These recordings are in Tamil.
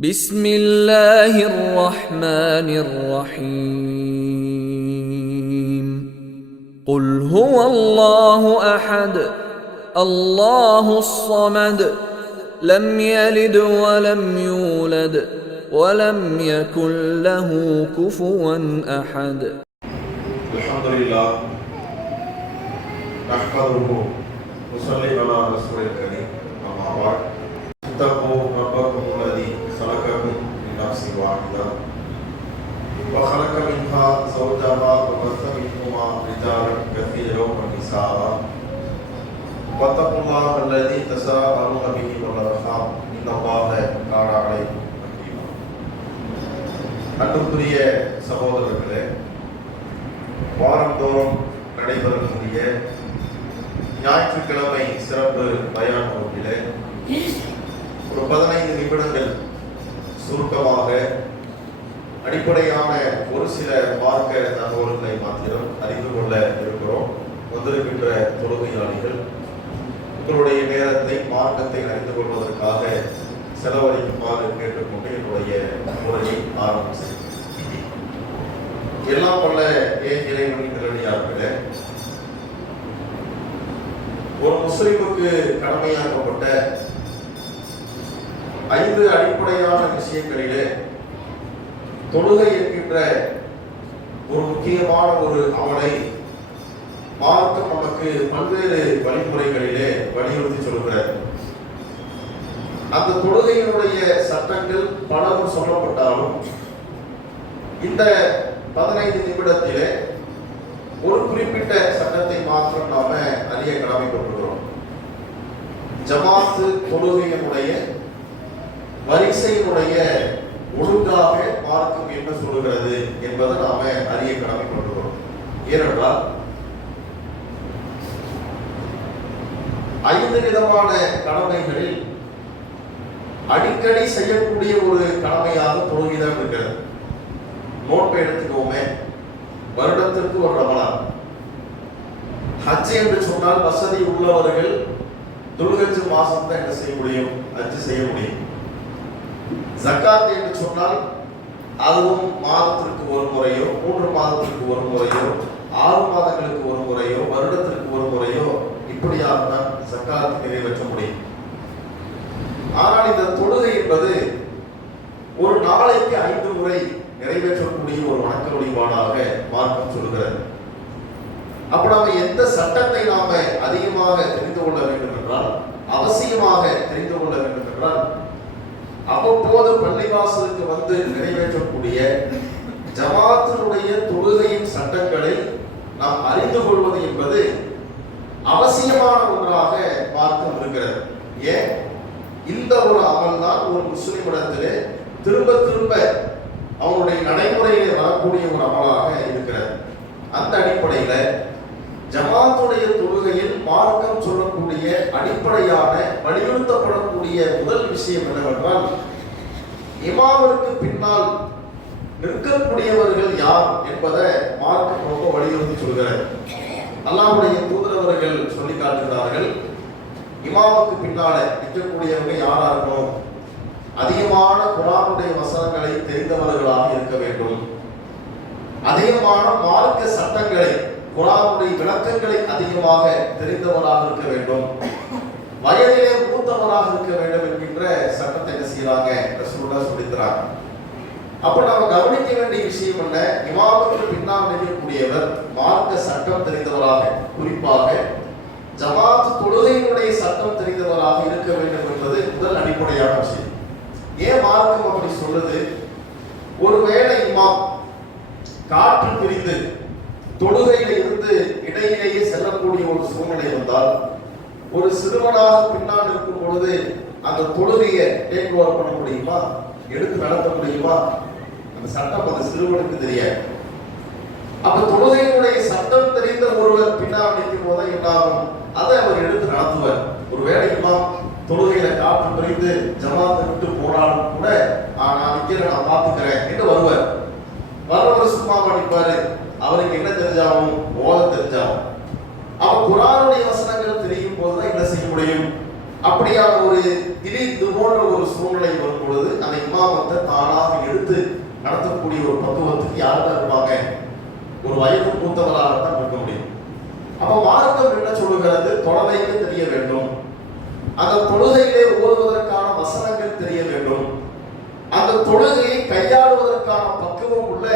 بسم الله الرحمن الرحيم قل هو الله أحد الله الصمد لم يلد ولم يولد ولم يكن له كفوا أحد الحمد لله نحمده ونصلي على رسول الكريم أما بعد اتقوا ربكم الذي خلقكم من نفس واحدة وخلق منها زوجها وبث منهما رجالا كثيرا ونساء واتقوا الله الذي تساءلون به والأرحام إن الله كان عليكم رقيبا. அன்புக்குரிய சகோதரர்களே, வாரந்தோறும் நடைபெறக்கூடிய ஞாயிற்றுக்கிழமை சிறப்பு பயான் வகுப்பிலே ஒரு 15 நிமிடங்கள் சுருக்கமாக அடிப்படையான ஒரு சில மார்க்க தகவல்களை மாத்திரம் அறிந்து கொள்ள இருக்கிறோம். வந்திருக்கின்ற தொழுகையாளிகள் உங்களுடைய நேரத்தை மார்க்கத்தை அறிந்து கொள்வதற்காக செலவழிக்குமாறு கேட்டுக்கொண்டு என்னுடைய முறையை ஆரம்பித்தேன். எல்லாம் வல்ல இறைவனின் நிலையார்களே, ஒரு முஸ்லிமுக்கு கடமையாக்கப்பட்ட 5 அடிப்படையான விஷயங்களிலே தொழுகை என்கின்ற ஒரு முக்கியமான ஒரு அமலை மார்க்கம் நமக்கு பல்வேறு வழிமுறைகளிலே வலியுறுத்தி சொல்கிறார். அந்த தொழுகையினுடைய சட்டங்கள் பலரும் சொல்லப்பட்டாலும் இந்த 15 நிமிடத்திலே ஒரு குறிப்பிட்ட சட்டத்தை மாத்திரம் நாம அறிய கடமைப்பட்டுகிறோம். ஜமாத்து தொழுகையினுடைய வரிசையினுடைய ஒழுங்காக மார்க்கம் என்ன சொல்கிறது என்பதை நாம அறிய கடமைப்பட்டுகிறோம். ஏனென்றால் 5 விதமான கடமைகளில் அடிக்கடி செய்யக்கூடிய ஒரு கடமையாக தொழுகைதான் இருக்கிறது. நோன்பை எடுத்துக்கோமே, வருடத்திற்கு ஒரு ரமலான். ஹஜ் என்று சொன்னால் வசதி உள்ளவர்கள் துல்ஹஜ் மாசம் தான் என்ன செய்ய முடியும், ஹஜ் செய்ய முடியும். ஜக்காத் என்று சொன்னால் அதுவும் மாதத்திற்கு ஒரு முறையோ, 3 மாதத்திற்கு ஒரு முறையோ, 6 மாதங்களுக்கு ஒரு முறையோ, வருடத்திற்கு ஒரு முறையோ, இப்படியாக தான் ஜக்காத் நிறைவேற்ற முடியும். ஆனால் இந்த தொழுகை என்பது ஒரு நாளைக்கு 5 முறை நிறைவேற்றக்கூடிய ஒரு வணக்க வழிபாடாக மார்க்கம் சொல்கிறது. அப்ப நாம எந்த சட்டத்தை நாம அதிகமாக தெரிந்து கொள்ள வேண்டும் என்றால், அவசியமாக தெரிந்து கொள்ள வேண்டும் என்றால், அவ்வப்போது பள்ளிவாசலுக்கு வந்து நிறைவேற்றக்கூடிய ஜமாத்தினுடைய தொழுகையின் சட்டங்களை நாம் அறிந்து கொள்வது என்பது அவசியமான ஒன்றாக மார்க்கம் இருக்கிறது. ஏன்? இந்த ஒரு அமல் தான் ஒரு முஸ்லிமிடத்திலே திரும்ப திரும்ப அவனுடைய நடைமுறையிலே வரக்கூடிய ஒரு அமலாக இருக்கிறது. அந்த அடிப்படையில ஜமாத்துடைய தொழுகையில் மார்க்கம் சொல்லக்கூடிய அடிப்படையான வலியுறுத்தப்படக்கூடிய முதல் விஷயம் என்னவென்றால், இமாமிற்கு பின்னால் நிற்கக்கூடியவர்கள் யார் என்பதை மார்க்கம் ரொம்ப வலியுறுத்தி சொல்கிறது. அல்லாஹ்வுடைய தூதரவர்கள் சொல்லி காட்டுகிறார்கள், இமாமுக்கு பின்னால நிற்கக்கூடியவங்க யாரா இருக்கணும், அதிகமான குர்ஆனுடைய வசனங்களை தெரிந்தவர்களாக இருக்க வேண்டும், அதிகமான மார்க்க சட்டங்களை குர்ஆனுடைய விளக்கங்களை அதிகமாக தெரிந்தவராக இருக்க வேண்டும், வயதிலே மூத்தவராக இருக்க வேண்டும் என்கின்ற சட்டத்தை என்ன செய்யறாங்க, ரசூலுல்லாஹ் சொல்லித்தராங்க. அப்ப நாம கவனிக்க வேண்டிய விஷயம் என்ன, இமாமுக்கு பின்னால் நிற்கக்கூடியவர் மார்க்க சட்டம் தெரிந்தவராக, குறிப்பாக ஜமாத் தொழுகையினுடைய சட்டம் தெரிந்தவராக இருக்க வேண்டும் என்பது முதல் அடிப்படையான விஷயம். ஏன் மார்க்கம் அப்படி சொல்றது? ஒருவேளை இமாம் காற்று பிரிந்து தொழுகையில இருந்து இடையிலேயே செல்லக்கூடிய ஒரு சூழ்நிலை வந்தால், ஒரு சிறுவனாக பின்னால் இருக்கும் பொழுது அந்த தொழுகையை டேக் ஓவர் பண்ண முடியுமா, எடுத்து நடத்த முடியுமா? அந்த சட்டம் அந்த சிறுவனுக்கு தெரியாது. அப்ப தொழுகையினுடைய சட்டம் தெரிந்த ஒருவர் பின்னால் நிற்கும் போது என்னாகும், அதை அவர் எடுத்து நடத்துவார். ஒருவேளை இமாம் தொழுகையில காற்று பிரிந்து ஜமாத்தை விட்டு போனாலும் கூட நான் நிக்கிறேன், நான் பார்த்துக்கிறேன் என்று வருவார். வரவர் சும்மா நிற்பாரு. அவருக்கு என்ன தெரிஞ்சாலும், ஓத தெரிஞ்சாலும், அவன் குர்ஆனுடைய வசனங்கள் தெரியும் போதுதான் என்ன செய்ய முடியும், அப்படியான ஒரு திடீர் போன்ற ஒரு சூழ்நிலை வரும் பொழுது அந்த இமாமத்தை தானாக எடுத்து நடத்தக்கூடிய ஒரு பக்குவத்துக்கு யார்தான் இருப்பாங்க? ஒரு வயது மூத்தவராகத்தான் இருக்க முடியும். அப்ப மார்க்கம் என்ன சொல்லுகிறது? தொழுகைக்கு தெரிய வேண்டும், அந்த தொழுகையிலே ஓதுவதற்கான வசனங்கள் தெரிய வேண்டும், அந்த தொழுகையை கையாளுவதற்கான பக்குவம் உள்ள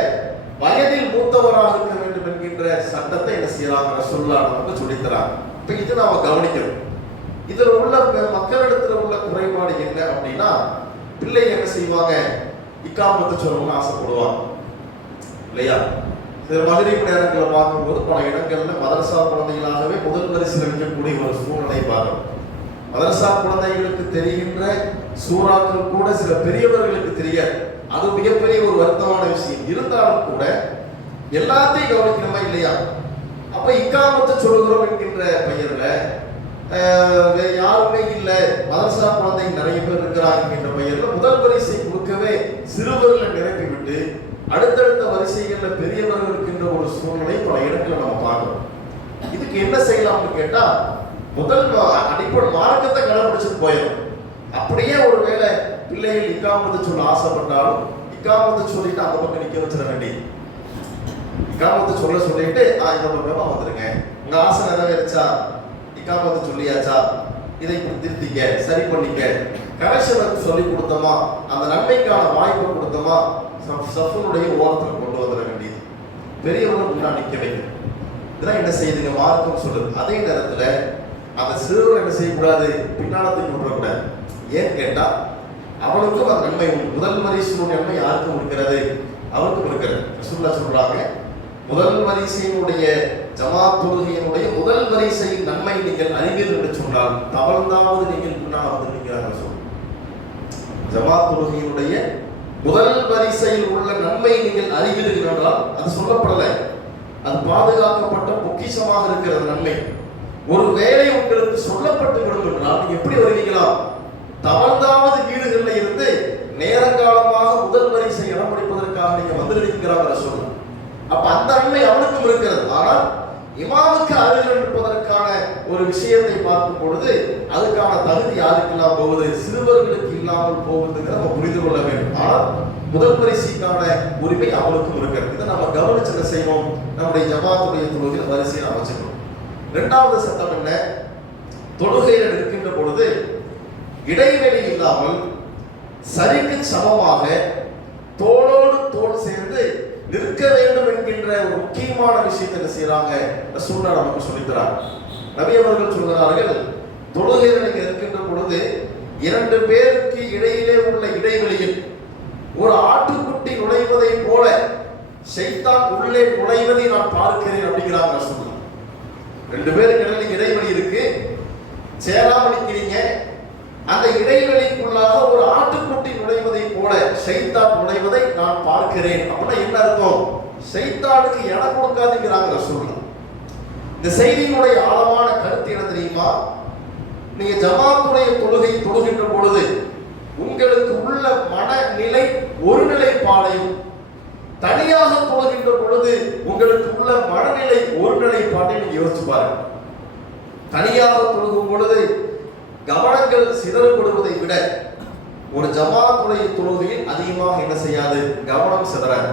வயதில் மூத்தவராக இருக்க வேண்டும் என்கின்ற சட்டத்தை என்ன செய்யறாங்க? ரசூலுல்லாஹ் நமக்கு சொல்லித்தராங்க. இப்ப இது நாம கவனிக்கணும். இதுல உள்ள மக்களிடத்துல உள்ள குறைபாடு என்ன அப்படின்னா, பிள்ளைங்க என்ன செய்வாங்க? இக்காமத்து சொல்லணும்னு ஆசைப்படுவாங்க இல்லையா? சில மகரிப் நேரங்களை பார்க்கும்போது பல இடங்கள்ல மதரசா குழந்தைகளாகவே முதல் வரிசையில் வைக்கக்கூடிய ஒரு சூழ்நிலை பார்க்கணும். மதரசா குழந்தைகளுக்கு தெரிகின்ற சூறாக்கள் கூட சில பெரியவர்களுக்கு தெரியாது. அது மிகப்பெரிய ஒரு வருத்தமான விஷயம். இருந்தாலும் கூட எல்லாத்தையும் கவனிக்கணுமா இல்லையா? அப்ப இக்காமத்தை சொல்லுகிறோம் என்கின்ற பெயர்ல யாருமே இல்லை, மதரசா குழந்தை நிறைய பேர் இருக்கிறாங்க என்கின்ற பெயர்ல முதல் வரிசை கொடுக்கவே சிறுவர்களை நிரப்பிவிட்டு அடுத்தடுத்த வரிசைகள்ல பெரியவர்கள் இருக்கின்ற ஒரு சூழ்நிலை பல இடங்களை நம்ம பார்க்கணும். இதுக்கு என்ன செய்யலாம்னு கேட்டா, முதல் அடிப்படை மார்க்கத்தை கடைபிடிச்சுட்டு போயிடும். அப்படியே ஒருவேளை பிள்ளைகள் இக்காமத்தை சொல்ல ஆசைப்பட்டாலும் இக்காமத்தை சொல்லிட்டு அந்த பக்கம் நிக்க வச்சிட வேண்டியது. இக்காமத்தை சொல்லிட்டு இந்த பக்கமா வந்துருங்க, உங்க ஆசை நிறைவேறிச்சா, இக்காமத்தை சொல்லியாச்சா, இதை திருத்திக்க, சரி பண்ணிக்க, கரெக்ஷனுக்கு சொல்லி கொடுத்தோமா, அந்த நன்மைக்கான வாய்ப்பு கொடுத்தோமா, சஃபனுடைய ஓரத்தில் கொண்டு வந்துட வேண்டியது. பெரியவர்கள் முன்னாடி நிற்க வைக்கணும். இதெல்லாம் என்ன செய்யுதுங்க? மார்க்கம் சொல்லுது. அதே நேரத்தில் அந்த சிறுவர்கள் என்ன செய்யக்கூடாது? பின்னாலத்துக்கு விடக்கூடாது. ஏன்னு கேட்டா, அவனுக்கும் அந்த நன்மை உண்டு. முதல் வரிசையினுடைய நன்மை யாருக்கும் இருக்கிறது? அவருக்கும் இருக்கிறது. ரசூலுல்லாஹ் சொல்றாங்க, முதல் வரிசையினுடைய ஜமாத் தொழுகையினுடைய முதல் வரிசையின் நன்மை நீங்கள் அறிவீர்கள் என்று சொன்னால் தவழ்ந்தாவது நீங்கள் முன்னால் வந்திருக்கிறார்கள் சொல். ஜமாத் தொழுகையினுடைய முதல் வரிசையில் உள்ள நன்மை நீங்கள் அறிவீர்கள் என்றால் அது சொல்லப்படலை, அது பாதுகாக்கப்பட்ட பொக்கிஷமாக இருக்கிறது நன்மை. ஒரு வேலை உங்களுக்கு சொல்லப்பட்டு விடும் என்றால் நீங்க எப்படி வருவீங்களா? தவழ்ந்தாவது வீடுகளில் இருந்து நேரங்காலமாக முதல் வரிசை இடம் பிடிப்பதற்காக நீங்க வந்திருக்கிறாங்க சொல்லுங்க. அப்ப அந்த நன்மை அவனுக்கும் இருக்கிறது. ஆனால் இமாமுக்கு அருகில் இருப்பதற்கான ஒரு விஷயத்தை பார்க்கும் பொழுது அதுக்கான தகுதி யாருக்கெல்லாம் போகுது? சிறுவர்களுக்கு இல்லாமல் போகுதுங்கிறத நம்ம புரிந்து கொள்ள வேண்டும். ஆனால் முதல் வரிசைக்கான உரிமை அவனுக்கும் இருக்கிறது. இதை நம்ம கவனிச்சு செய்வோம். நம்முடைய ஜமாத்துடைய தொழுகையில் வரிசையை அமைச்சுக்கணும். இரண்டாவது சட்டம் என்ன? தொழுகையில் இருக்கின்ற பொழுது இடைவெளி இல்லாமல் சரிக்கு சமமாக தோளோடு தோள் சேர்ந்து நிற்க வேண்டும் என்கின்ற ஒரு முக்கியமான விஷயத்தை என்ன செய்யறாங்க? ரசூலுல்லாஹ் நமக்கு சொல்லித்தராங்க. நபி அவர்கள் சொல்கிறார்கள், தொழுகையில் நீங்க இருக்கின்ற பொழுது இரண்டு பேருக்கு இடையிலே உள்ள இடைவெளியில் ஒரு ஆட்டுக்குட்டி நுழைவதை போல ஷைத்தான் உள்ளே நுழைவதை நான் பார்க்கிறேன் அப்படிங்கிறாங்க ரசூலுல்லாஹ். ரெண்டு பேருக்கு இடையில இடைவெளி இருக்கு, சேராம நிக்கிறீங்க. அந்த இடைவெளிக்குள்ளாக ஒரு ஆட்டுக்குட்டி நுழைவதை போல ஷைத்தான் நுழைவதை நான் பார்க்கிறேன். அப்படின்னா என்ன அர்த்தம்? ஷைத்தானுக்கு இடம் கொடுக்காதுங்கிறாங்க ரசூலுல்லாஹ். இந்த செய்தியினுடைய ஆழமான கருத்து என்ன தெரியுமா? நீங்க ஜமாத்துடைய தொழுகை தொழுகின்ற பொழுது உங்களுக்கு உள்ள மனநிலை ஒரு நிலைப்பாடையும், தனியாக தொழுகின்ற பொழுது உங்களுக்கு உள்ள மனநிலை ஒரு நிலைப்பாட்டை நீங்க யோசிச்சு பாருங்க. தனியாக தொழுகும் பொழுது கவனங்கள் சிதறப்படுவதை விட ஒரு ஜமாத்துடைய தொழுகையில் அதிகமாக என்ன செய்யாது? கவனம் சிதறாது.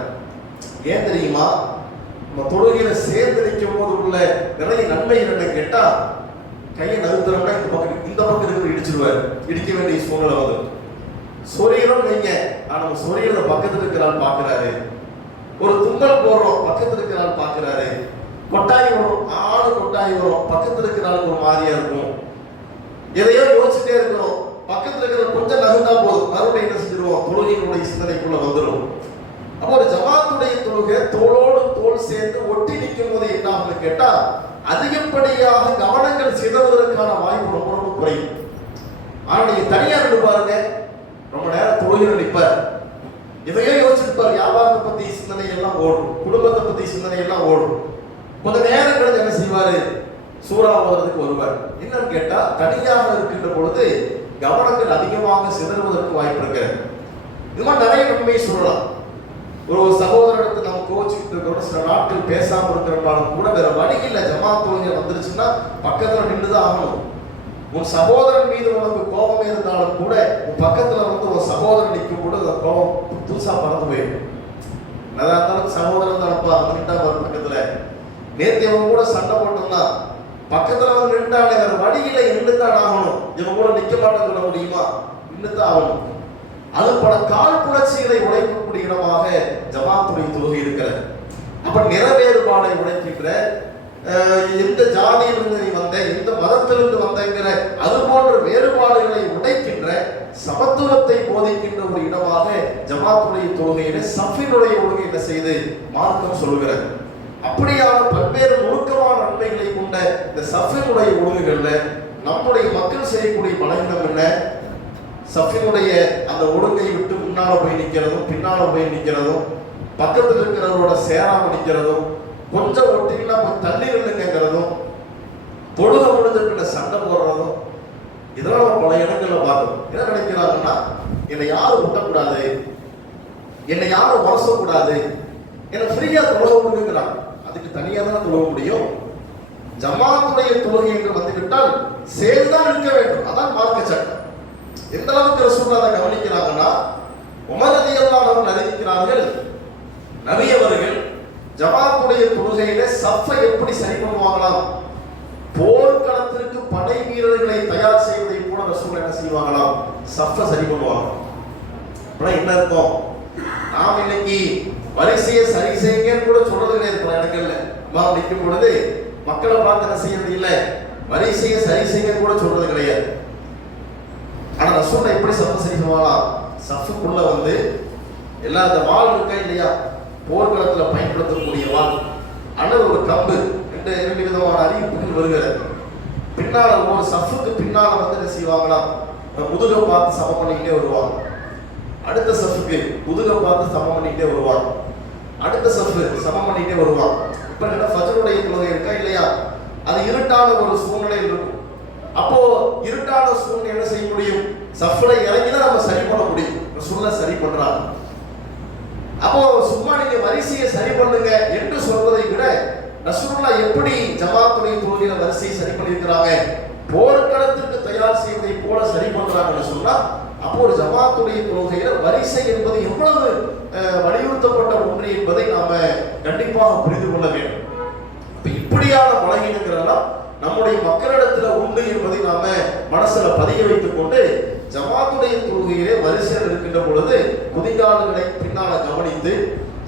ஏன் தெரியுமா? நம்ம தொழுகையில சேர்ந்து நிற்கும் போது உள்ள நிறைய நன்மை என்னன்னு கேட்டா, கையை நகர்த்துறோம்னா இந்த பக்கம் இருக்கிற இடிச்சிருவாரு, இடிக்க வேண்டிய சூழ்நிலை வந்து சொரியணும் வைங்க. நம்ம சொரியத பக்கத்துல இருக்கிறாள் பாக்குறாரு, ஒரு துண்டல் போடுறோம் பக்கத்துல இருக்கிறாள் பாக்குறாரு, கொட்டாய் வரும் ஆடு கொட்டாய் வரும் பக்கத்துல இருக்கிறாளுக்கு ஒரு மாதிரியா இருக்கும், எதையோ யோசிச்சுட்டே இருக்கிறோம், பக்கத்துல இருக்கிற கொஞ்சம் நகர்ந்தா போதும் மறுபடியும் என்ன செஞ்சிருவோம்? தொழுகையினுடைய சிந்தனைக்குள்ள வந்துடும். அப்போ ஒரு ஜமாத்துடைய தொழுகை தோளோடு தோள் சேர்ந்து ஒட்டி நிற்கும் போது என்ன ஆகுன்னு கேட்டா, அதிகப்படியாக கவனங்கள் சிதறுவதற்கான வாய்ப்பு ரொம்ப ரொம்ப குறையும். ஆனா நீங்க தனியா இருந்து பாருங்க, ரொம்ப நேரம் தொழுகையில நிற்பார், எதையோ யோசிச்சிருப்பார், வியாபாரத்தை பத்தி சிந்தனை எல்லாம் ஓடும், குடும்பத்தை பத்தி சிந்தனை எல்லாம் ஓடும். கொஞ்ச நேரம் கழிச்சு என்ன செய்வாரு? சூறா ஓதுறதுக்கு வருவார். என்னன்னு கேட்டா, தனியாக இருக்கின்ற பொழுது கவனங்கள் அதிகமாக சிதறுவதற்கு வாய்ப்பு இருக்கிறது. இது மாதிரி நிறைய நன்மையை சொல்லலாம். ஒரு சகோதரத்தை நம்ம கோச்சிக்கிட்டு இருக்கிறோம், சில நாட்கள் பேசாம இருக்கிறனாலும் கூட வேற வழி இல்லை, ஜமாத் தொழுகை வந்துருச்சுன்னா பக்கத்துல நின்றுதான் ஆகணும். உன் சகோதரன் மீது உனக்கு கோபம் இருந்தாலும் கூட உன் பக்கத்துல வந்து உன் சகோதரன் நிற்கும் கூட அந்த கோபம் புதுசா பறந்து போயிடும். நல்லா இருந்தாலும் சகோதரன் தானப்பா வந்துட்டா பக்கத்துல. நேற்று இவன் கூட சண்டை போட்டோம்னா பக்கத்துல வந்து நின்றானே, வேற வழியில நின்றுதான் ஆகணும். இவன் கூட நிக்க மாட்டேன்னு சொல்ல முடியுமா? நின்றுதான் ஆகணும். அது பல கால் புணர்ச்சிகளை உடைக்கக்கூடிய இடமாக ஜமாத்துடைய தொழுகை இருக்கிறது. அப்ப நிறவேறுபாடை உடைக்கின்ற, எந்த ஜாதியிலிருந்து நீ வந்த, எந்த மதத்திலிருந்து வந்தங்கிற அது போன்ற வேறுபாடுகளை உடைக்கின்ற, சமத்துவத்தை போதிக்கின்ற ஒரு இடமாக ஜமாத்துடைய தொழுகையில சஃபினுடைய ஒழுங்கை என்ன செய்து மார்க்கம் சொல்லுகிறது. அப்படியான பல்வேறு நுணுக்கமான நன்மைகளை கொண்ட இந்த சஃபினுடைய ஒழுங்குகள்ல நம்முடைய மக்கள் செய்யக்கூடிய பலவீனம் என்ன? சஃபினுடைய அந்த ஒழுங்கை விட்டு முன்னால போய் நிற்கிறதும் பின்னால போய் நிற்கிறதும், பக்கத்தில் இருக்கிறவரோட சேராம நிற்கிறதும், கொஞ்சம் ஒட்டிங்கன்னா தள்ளி நின்னுங்கிறதும், தொழுக முடிஞ்ச பின்ன சண்டை போடுறதும், இதெல்லாம் நம்ம பல இடங்கள்ல பார்க்கணும். என்ன நினைக்கிறாங்கன்னா, என்னை யாரும் விட்டக்கூடாது, என்னை யாரும் வரசக்கூடாது, என்னை ஃப்ரீயா தொழுக முடியுங்கிறாங்க. அதுக்கு தனியாக தான் தொழுக முடியும். ஜமாத்துடைய தொழுகை என்று வந்துவிட்டால் சேர்ந்தான் இருக்க வேண்டும். அதான் மார்க்க சட்டம். எந்த அளவுக்கு ரசூலுல்லாஹ் அதை கவனிக்கிறாங்கன்னா, உமர் ரலியல்லாஹு அன்ஹு அறிவிக்கிறார்கள், நபி அவர்கள் ஜமாத்துடைய தொழுகையில சஃபை எப்படி சரி பண்ணுவாங்களாம்? போர்க்களத்திற்கு படை வீரர்களை தயார் செய்வதை போல ரசூலுல்லாஹ் என்ன செய்வாங்களாம்? சஃபை சரி பண்ணுவாங்க. அப்படின்னா என்ன அர்த்தம்? நாம் இன்னைக்கு வரிசையை சரி செய்யுங்கன்னு கூட சொல்றது கிடையாது. பல இடங்கள்ல இமாம் நிற்கும் பொழுது மக்களை பார்த்து என்ன செய்யறது இல்லை, வரிசையை சரி செய்ய கூட சொல்றது கிடையாது. ஆனா ரசூலுல்லாஹ் எப்படி சஃப் சரி பண்ணுவாங்களா? சஃபுக்குள்ள வந்து எல்லா அந்த வாள் இருக்கா இல்லையா, போர்க்களத்துல பயன்படுத்தக்கூடிய வாள் அல்லது ஒரு கம்பு, இரண்டு விதமான அறிவிப்புகள் வருகிறது. பின்னால ஒரு சஃபுக்கு பின்னால வந்து என்ன செய்வாங்களா, முதுக பார்த்து சமம் பண்ணிக்கிட்டே வருவாங்க. அடுத்த சஃபுக்கு முதுக பார்த்து சமம் பண்ணிக்கிட்டே வருவாங்க. அடுத்த சஃபு சமம் பண்ணிக்கிட்டே வருவாங்க. இப்ப என்ன ஃபஜ்ருடைய தொழுகை இருக்கா இல்லையா, அது இருட்டான ஒரு சூழ்நிலையில் இருக்கும். அப்போ இருட்டான சூழ்நிலை என்ன செய்ய முடியும்? சஃப்ல இறங்கிதான் நம்ம சரி பண்ண முடியும். ரசூலுல்லாஹ் சரி பண்றாங்க. அப்போ சும்மா நீங்க வரிசையை சரி பண்ணுங்க என்று சொல்வதை விட ரசூலுல்லாஹ் எப்படி ஜமாத்துடைய தொழுகையில வரிசையை சரி பண்ணியிருக்கிறாங்க, போர்க்களத்திற்கு தயார் செய்வதை போல சரி பண்றாங்கன்னு சொன்னா, அப்போ ஒரு ஜமாத்துடைய தொழுகையில வரிசை என்பது எவ்வளவு வலியுறுத்தப்பட்ட ஒன்று என்பதை நாம கண்டிப்பாக புரிந்து கொள்ள வேண்டும். இப்படியான பலகீனங்களெல்லாம் நம்முடைய மக்களிடத்துல உண்டு என்பதை நாம மனசுல பதிய வைத்துக் கொண்டு ஜமாத்துடைய தொழுகையிலே வரிசையில் இருக்கின்ற பொழுது குதிகால்களை பின்னால கவனித்து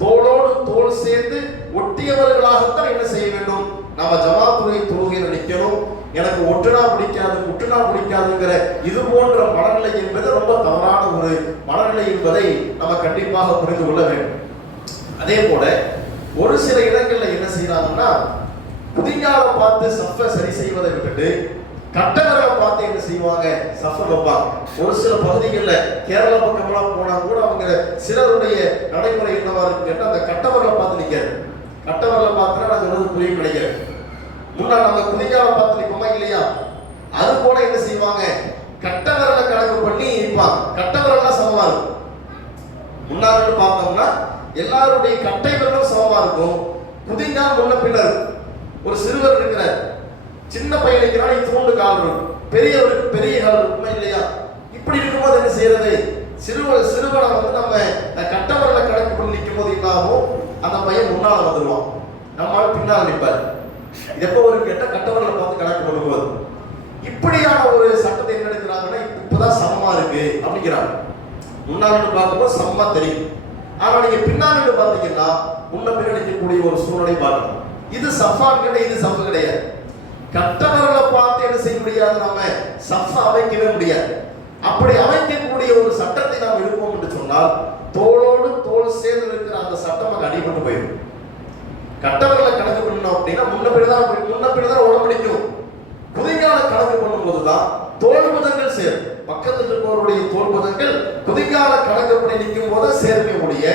தோளோடு தோள் சேர்ந்து ஒட்டியவர்களாகத்தான் என்ன செய்ய வேண்டும்? நாம ஜமாத்துடைய தொழுகையில நிற்கணும். எனக்கு ஒட்டுனா பிடிக்காது, முட்டுனா பிடிக்காதுங்கிற இது போன்ற மனநிலை என்பது ரொம்ப தவறான ஒரு மனநிலை என்பதை நம்ம கண்டிப்பாக புரிந்து கொள்ள வேண்டும். அதே போல ஒரு சில இடங்கள்ல என்ன செய்யறாங்கன்னா, குதிகாலை பார்த்து சஃபை சரி செய்வதை விட்டுட்டு கட்டவர்களை பார்த்து என்ன செய்வாங்க? சஃபை வைப்பாங்க. ஒரு சில பகுதிகளில் கேரளா பக்கம்லாம் போனா கூட அவங்க சிலருடைய நடைமுறை என்னவா இருக்கு கேட்டால், அந்த கட்டவர்களை பார்த்து நிற்காது. கட்டவர்களை பார்த்துனா நான் சொல்றது புரியும் கிடைக்கிறது. முன்னா நம்ம குதிகாலை பார்த்து நிற்போமா இல்லையா, அது போல என்ன செய்வாங்க? கட்டவர்களை கணக்கு பண்ணி நிற்பாங்க. கட்டவர்கள் சமமா இருக்கும். முன்னாடி பார்த்தோம்னா எல்லாருடைய கட்டை விரலும் சமமா இருக்கும். குதிகால் முன்ன பின்னர் ஒரு சிறுவர் இருக்கிறார், சின்ன பையன் இருக்கிறான், இத்தோண்டு கால் இருக்கும், பெரியவருக்கு பெரிய கால் இருக்குமா இல்லையா? இப்படி இருக்கும்போது என்ன செய்யறது? சிறுவனை வந்து நம்ம கட்டவரல கணக்கு பண்ணி நிற்கும் போது என்னாகும்? அந்த பையன் முன்னால வந்துடுவான், நம்மளால பின்னால் நிற்பார். இது எப்போ ஒரு கேட்ட கட்டவரலை பார்த்து கணக்கு பண்ணும்போது இப்படியான ஒரு சட்டத்தை என்ன எடுக்கிறாங்கன்னா, இப்பதான் சமமா இருக்கு அப்படிங்கிறாங்க. முன்னாடி பார்க்கும்போது சமமா தெரியும். ஆனா நீங்க பின்னாடி பார்த்தீங்கன்னா முன்ன பின்னடிக்கக்கூடிய ஒரு சூழ்நிலை பார்க்கணும். இது சஃபான் கிடையாது, இது சஃபு கிடையாது. கட்டவர்களை பார்த்து என்ன செய்ய முடியாது? நம்ம சஃபா அமைக்கவே முடியாது. அப்படி அமைக்கக்கூடிய ஒரு சட்டத்தை நாம் எடுப்போம் என்று சொன்னால், தோளோடு தோள் சேர்ந்து இருக்கிற அந்த சட்டம் அங்கே அடிபட்டு போயிடும். கட்டவர்களை கணக்கு பண்ணணும் அப்படின்னா முன்ன பின்னதான் உடம்படிக்கும். குதிகால கணக்கு பண்ணும் போதுதான் தோல் புதங்கள் சேரும். பக்கத்தில் இருப்பவருடைய தோல் புதங்கள் குதிகால கணக்கு பண்ணி நிற்கும் போது சேர்க்க முடிய,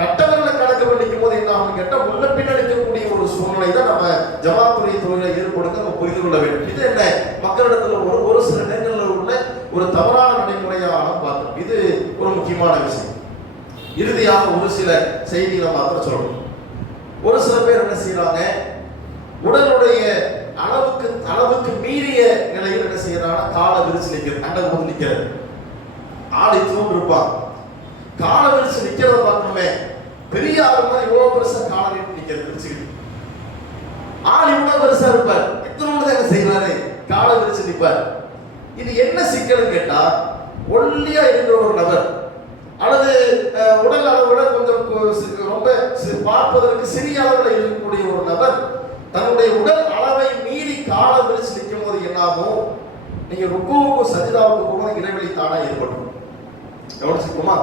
கட்டவர்களை கணக்கு பண்ணி நிற்கும் போது என்ன ஆகும் கேட்டா முன்ன பின்னடிக்கக்கூடிய ஒரு சூழ்நிலை தான் நம்ம ஜமாத்துடைய தொழிலை ஏற்படுத்த நம்ம புரிந்து கொள்ள வேண்டும். இது என்ன, மக்களிடத்துல ஒரு சில இடங்களில் உள்ள ஒரு தவறான நடைமுறையாக பார்க்கணும். இது ஒரு முக்கியமான விஷயம். இறுதியாக ஒரு சில செய்திகளை மாத்திரம் சொல்லணும். ஒரு சில பேர் என்ன செய்யறாங்க, உடலுடைய அளவுக்கு மீறிய நிலையில் என்ன செய்யறாங்க, காலை விரிச்சு நிக்கிறது, அண்ட போது நிக்கிறது. ஆள் இத்தோடு இருப்பான், காலை விரிச்சு நிக்கிறத பார்க்கணுமே, பெரிய ஆள் மாதிரி இவ்வளவு பெருசா காலை நீட்டு நிக்கிறது விரிச்சுக்கிட்டு. ஆள் இவ்வளவு பெருசா இருப்பார், இத்தனோடு தான் என்ன செய்யறாரு, காலை விரிச்சு நிற்பார். இது என்ன சிக்கல்னு கேட்டா, ஒல்லியா இருக்கிற ஒரு நபர் அல்லது உடல் அளவுல கொஞ்சம் ரொம்ப பார்ப்பதற்கு சிறிய அளவில் இருக்கக்கூடிய ஒரு நபர் தன்னுடைய உடல் அளவை மீறி காலை விரிச்சு நிற்கும் போது என்னாகும், நீங்க ருக்குவுக்கும் சஜிதாவுக்கு போகும்போது இடைவெளி தானா ஏற்படும். கவனிச்சுக்குமா?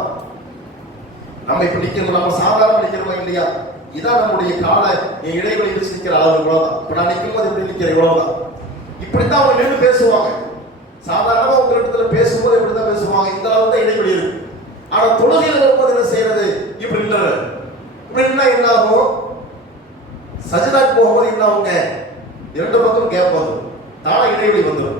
நம்ம இப்ப நிக்கிறோம், நம்ம சாதாரண நிக்கிறோமா இல்லையா, இதான் நம்முடைய காலை இடைவெளி விரிச்சு நிக்கிற அளவு இவ்வளவுதான். இப்ப நான் நிற்கும் போது எப்படி நிக்கிற இவ்வளவுதான். இப்படித்தான் அவங்க நின்று பேசுவாங்க. சாதாரணமா உங்க இடத்துல பேசும்போது இப்படிதான் பேசுவாங்க, இந்த அளவு தான் இடைவெளி இருக்கு. ஆனா தொழுகையில் வரும்போது என்ன செய்யறது, இப்படி இல்லை. இப்படின்னா என்ன ஆகும், சஜிதாக்கு போகும்போது என்ன ஆகுங்க, இரண்டு பக்கம் கேப் வந்துடும், தானா இடைவெளி வந்துடும்.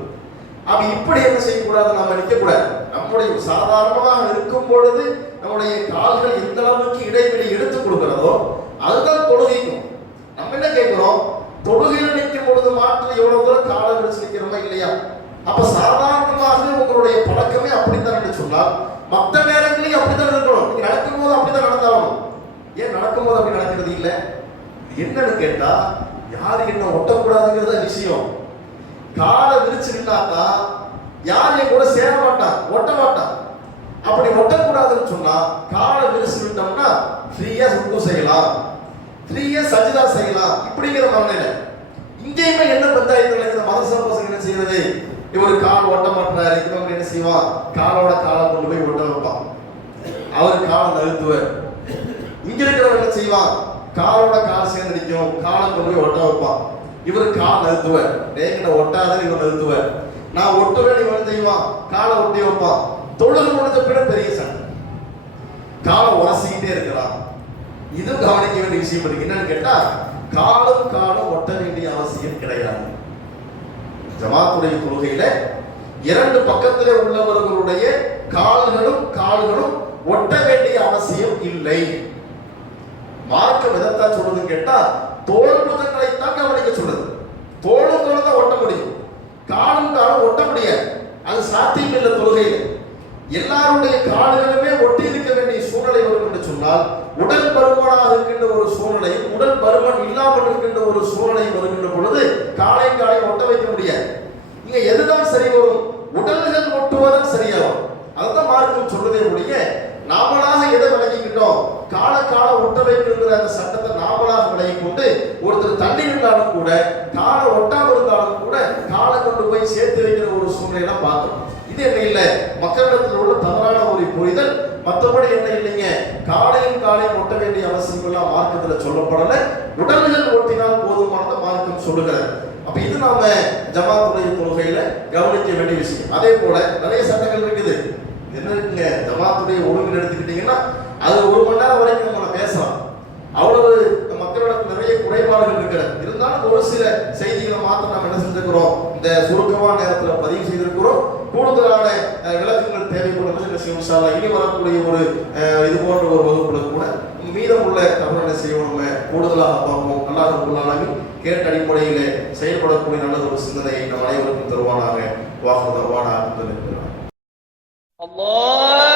அப்ப இப்படி என்ன செய்யக்கூடாது, நம்ம நிற்க கூடாது. நம்முடைய சாதாரணமாக இருக்கும் பொழுது நம்முடைய கால்கள் எந்த அளவுக்கு இடைவெளி எடுத்து கொடுக்கிறதோ அதுதான் தொழுகைக்கும். நம்ம என்ன கேட்கிறோம், தொழுகையில் நிற்கும் பொழுது மாற்று எவ்வளவு தூரம் காலை விரிச்சு நிற்கிறோமா இல்லையா? அப்ப சாதாரணமாக உங்களுடைய பழக்கமே அப்படித்தான் சொன்னால் மற்ற நேரங்களையும் அப்படித்தான் இருக்கணும். நீங்க நடக்கும் போது அப்படித்தான் நடந்தாகணும். ஏன் நடக்கும் போது அப்படி நடக்கிறது இல்லை, என்னன்னு கேட்டா, யாரு என்ன ஒட்டக்கூடாதுங்கிறத விஷயம். காலை விரிச்சு நின்னாதான் யார் என் கூட சேர மாட்டான், ஒட்ட மாட்டான். அப்படி ஒட்டக்கூடாதுன்னு சொன்னா காலை விரிச்சு விட்டோம்னா ஃப்ரீயா சுக்கு செய்யலாம், ஃப்ரீயா சஜிதா செய்யலாம். இப்படிங்கிற மனநிலை இங்கேயுமே என்ன பஞ்சாயத்துல மதசபை பசங்க என்ன செய்யறது, இவர் கால் ஒட்ட மாட்டாரு, இவங்க என்ன செய்வான், காலோட காலை கொண்டு போய் ஒட்ட வைப்பான், அவர் காலை நிறுத்துவார். இங்க இருக்கிறவங்க என்ன செய்வான், காலோட கால் சேர்ந்து நிற்கும், காலை கொண்டு போய் ஒட்ட வைப்பான், இவர் கால் நிறுத்துவார். நீங்க ஒட்டாத இவர் நிறுத்துவார், நான் ஒட்டுவேன், இவன் செய்வான் காலை ஒட்டி வைப்பான். தொழுது முடிஞ்ச பிற பெரிய சண்டை, காலை உரசிக்கிட்டே இருக்கலாம். இது கவனிக்க வேண்டிய விஷயம் இருக்கு. என்னன்னு கேட்டா, காலும் ஒட்ட வேண்டிய அவசியம் கிடையாது. ஜமாத்துடைய தொழுகையில இரண்டு பக்கத்திலே உள்ளவர்களுடைய கால்களும் ஒட்ட வேண்டிய அவசியம் இல்லை. மார்க்கம் எதைத்தான் சொல்றதுன்னு கேட்டா, தோல் புதங்களை தான் கவனிக்க சொல்றது. தோளும் தான் ஒட்ட முடியும், காலும் ஒட்ட முடியாது, அது சாத்தியம் இல்லை. தொழுகையில எல்லாருடைய கால்களுமே ஒட்டி இருக்க வேண்டிய சூழ்நிலை வரும் என்று சொன்னால், உடல் பருமனாக இருக்கின்ற ஒரு சூழ்நிலை, உடல் பருமன் இல்லாமல் இருக்கின்ற ஒரு சூழ்நிலை வருகின்ற பொழுது காலையும் ஒட்ட வைக்க முடியாது. இங்க எதுதான் சரி வரும், உடல்கள் ஒட்டுவதும் சரியாகும். அதுதான் மார்க்கம் சொல்றதே முடிய, நாமளாக எதை விளங்கிக்கிட்டோம், கால ஒட்ட வைக்கிற அந்த சட்டத்தை நாமளாக விளங்கி கொண்டு ஒருத்தர் தள்ளி இருந்தாலும் கூட, காலை ஒட்டாமல் இருந்தாலும் கூட காலை கொண்டு போய் சேர்த்து வைக்கிற ஒரு சூழ்நிலை பார்க்கணும். இது என்ன இல்லை, மக்களிடத்தில் உள்ள தவறான ஒரு புரிதல். மற்றபடி என்ன இல்லைங்க, காலையும் ஒட்ட வேண்டிய அவசியம் எல்லாம் மார்க்கத்துல சொல்லப்படல. உடல்கள் ஒட்டினால் போதுமானதை மார்க்கம் சொல்லுகிறது. அப்ப இது நாம ஜமாத்துடைய தொழுகையில கவனிக்க வேண்டிய விஷயம். அதே போல நிறைய சட்டங்கள் இருக்குது. என்ன இருக்குங்க, ஜமாத்துடைய ஒழுங்கு எடுத்துக்கிட்டீங்கன்னா அது 1 மணி நேரம் வரைக்கும் நம்ம பேசலாம். அவ்வளவு மக்களோட நிறைய குறைபாடுகள் இருக்கிறது. இருந்தாலும் ஒரு சில செய்திகளை மாத்திரம் நம்ம என்ன செஞ்சிருக்கிறோம், இந்த சுருக்கமான நேரத்தில் பதிவு செய்திருக்கிறோம். கூடுதலான விளக்கங்கள் தேவைப்படுறது இனி வரக்கூடிய ஒரு இது போன்ற ஒரு வகுப்புல கூட மீதம் உள்ள தகவல் என்ன செய்யணும், கூடுதலாக பார்ப்போம். அல்லாஹ் கேட்ட அடிப்படையிலே செயல்படக்கூடிய நல்ல ஒரு சிந்தனையை நம் அனைவருக்கும் தருவானாக. வாக்குதவான அல்லாஹ்